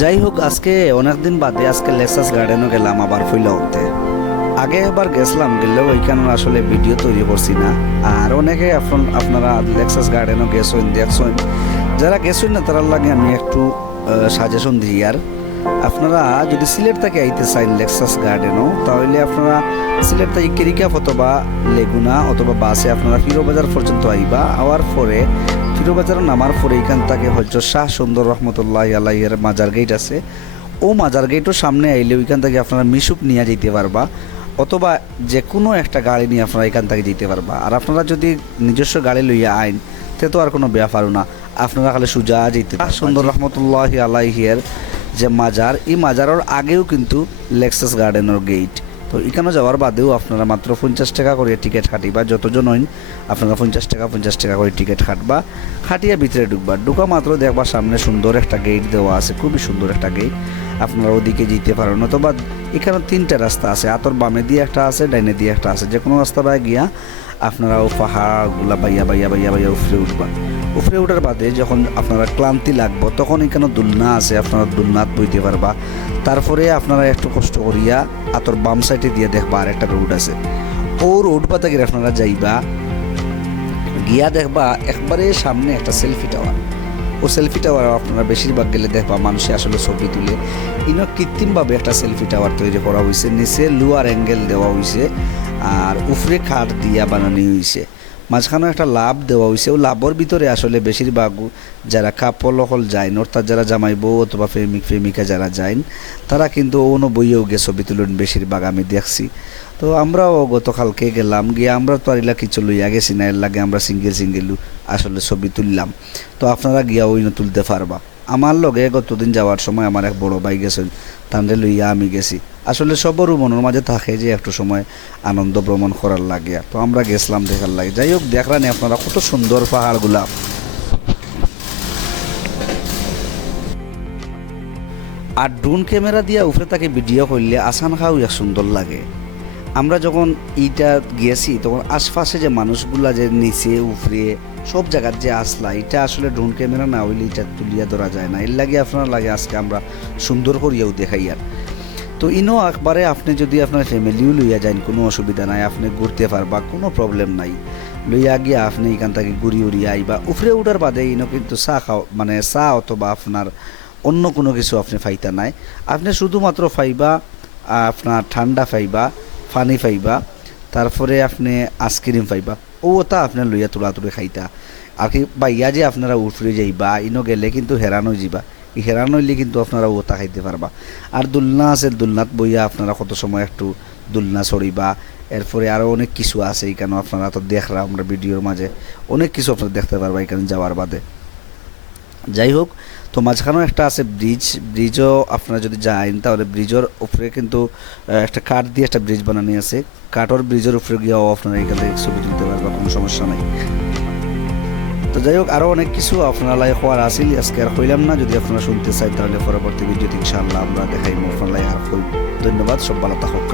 যাই হোক, আজকে অনেকদিন বাদে আজকে লেক্সাস গার্ডেনও গেলাম আবার ফুইলাউতে। আগে এবার গেছিলাম, গেলেও ওইখানে আসলে ভিডিও তৈরি করছি না। আর অনেকে আপনারা লেক্সাস গার্ডেনও গেছেন দেখছেন, যারা গেছেন না তারা লাগে আমি একটু সাজেশন দিই। আর আপনারা যদি সিলেট থেকে আইতে চান লেক্সাস গার্ডেনও, তাহলে আপনারা সিলেট থেকে কেরিকা অথবা লেগুনা অথবা বাসে আপনারা ফিরোবাজার পর্যন্ত আইবা। আওয়ার পরে ফিরোবাজার নামার পরে এখান থেকে হজরত শাহ সুন্দর রহমতুল্লাহ আলাইহির মাজার গেট আছে। ও মাজার গেটও সামনে আইলে ওইখান থেকে আপনারা মিশুক নিয়ে যেতে পারবা, অথবা যে কোনো একটা গাড়ি নিয়ে আপনারা এখান থেকে যেতে পারবা। আর আপনারা যদি নিজস্ব গাড়ি লইয়া আইন তে তো আর কোনো ব্যাপারও না, আপনারা খালি সুজা যেতে। সুন্দর রহমতুল্লাহ আলাইহির যে মাজার, এই মাজারের আগেও কিন্তু লেক্সাস গার্ডেনের গেট। তো এখানে যাওয়ার বাদেও আপনারা মাত্র 50 টাকা করে টিকিট কাটিবা। যতজন হইন আপনারা 50 টাকা করে টিকিট কাটবা, খাটিয়া ভিতরে ঢুকা মাত্র দেখবা সামনে সুন্দর একটা গেট দেওয়া আছে, খুবই সুন্দর একটা গেট। আপনারা ওদিকে যেতে পারেন, অথবা এখানে 3টা রাস্তা আছে, আতর বামে দিয়ে একটা আছে, ডাইনে দিয়ে একটা আছে। যে কোনো রাস্তা বাই গিয়া আপনারা ও পাহাড়গুলা বাইয়া বাইয়া বাইয়া বাইয়া উফরে উঠবা। উফরে উঠার বাদে যখন আপনারা ক্লান্তি লাগবো, তখন এখানে দুলনা আছে, আপনারা দুলনাথ বইতে পারবা। তারপরে আপনারা একটু কষ্ট করিয়া আতর বাম সাইডে দিয়ে দেখবা আর একটা রোড আছে, ও রোড পাতা গিয়ে আপনারা যাইবা, গিয়া দেখবা একবারে সামনে একটা সেলফি টাওয়ার। ও সেলফি টাওয়ার আপনারা বেশিরভাগ গেলে দেখবা মানুষে আসলে ছবি তুলে। ইনো কৃত্রিমভাবে একটা সেলফি টাওয়ার তৈরি করা হয়েছে, নিচে লোয়ার অ্যাঙ্গেল দেওয়া হয়েছে আর উপরে কাঠ দিয়া বানানো হয়েছে, মাঝখানে একটা লাভ দেওয়া হয়েছে। ও লাভর ভিতরে আসলে বেশিরভাগ যারা কাপল হল যায়, অর্থাৎ যারা জামাই বউ অথবা প্রেমিকা যারা যায়, তারা কিন্তু অন্য বইয়েও গিয়ে ছবি তুলেন বেশিরভাগ আমি দেখছি। তো আমরাও গতকালকে গেলাম, গিয়ে আমরা তো আর এলা কিছু লইয়া গেছি না, এর লাগে আমরা সিঙ্গেল আসলে ছবি তুললাম। তো আপনারা গিয়া ওই তুলতে পারবা। আমার লগে গতদিন যাওয়ার সময় আমার এক বড় ভাই গেছেন, তান্ডে লইয়া আমি গেছি। আসলে সবরও মনের মাঝে থাকে যে একটু সময় আনন্দ ভ্রমণ করার লাগিয়া, তো আমরা গেছিলাম দেখার লাগে। যাই হোক, দেখলেন আপনারা কত সুন্দর পাহাড়গুলা। আর ড্রোন ক্যামেরা দিয়া উপরে তাকে ভিডিও করলে আসান খাও এক সুন্দর লাগে। আমরা যখন এইটা গিয়েছি তখন আশপাশে যে মানুষগুলা যে নিচে উপরে সব জায়গার যে আসলা, এটা আসলে ড্রোন ক্যামেরা না হইলে এটা তুলিয়া ধরা যায় না। এর লাগে আপনার লাগে আজকে আমরা সুন্দর করিয়াও দেখাই। আর তো ইনো একবারে আপনি যদি আপনার ফ্যামিলিও লইয়া যান, কোনো অসুবিধা নাই, আপনি ঘুরতে পারবা, কোনো প্রবলেম নাই। লইয়া গিয়া আপনি এখান থেকে ঘুরি উড়িয়ে আইবা। উপরে উঠার বাদে ইনো কিন্তু চা খাও, মানে চা অথবা আপনার অন্য কোনো কিছু আপনি ফাইতা নাই। আপনি শুধুমাত্র ফাইবা আপনার ঠান্ডা ফাইবা, পানি পাইবা, তারপরে আপনি আইসক্রিম পাইবা, ওটা আপনার লইয়া তুলাতুলি খাইতা। আর কি বাইয়া যে আপনারা উঠে যাইবা, ইনো গেলে কিন্তু হেরান হয়ে যাবা। এই হেরান হইলে কিন্তু আপনারা ওটা খাইতে পারবা। আর দুলনা আছে, দুলনাত বইয়া আপনারা কত সময় একটু দুলনা চড়িবা। এরপরে আরও অনেক কিছু আছে এখানে, আপনারা তো দেখরা আমরা ভিডিওর মাঝে অনেক কিছু আপনারা দেখতে পারবা এখানে যাওয়ার বাদে। যাই হোক, তো মাঝখানেও একটা আছে ব্রিজও আপনারা যদি যান তাহলে ব্রিজের উপরে কিন্তু একটা কাঠ দিয়ে একটা ব্রিজ বানানো আছে। কাঠের ব্রিজের উপরে গিয়েও আপনারা এখান থেকে ছবি তুলতে পারবা, কোনো সমস্যা নাই। তো যাই হোক, আরও অনেক কিছু আপনারা লাই হওয়ার আসিল, আজকে আর হইলাম না। যদি আপনারা শুনতে চাই তাহলে পরবর্তী ভিডিওতে ইনশাআল্লাহ আমরা দেখাইব আপনারা আর হইব। ধন্যবাদ, সব ভালো থাকুক।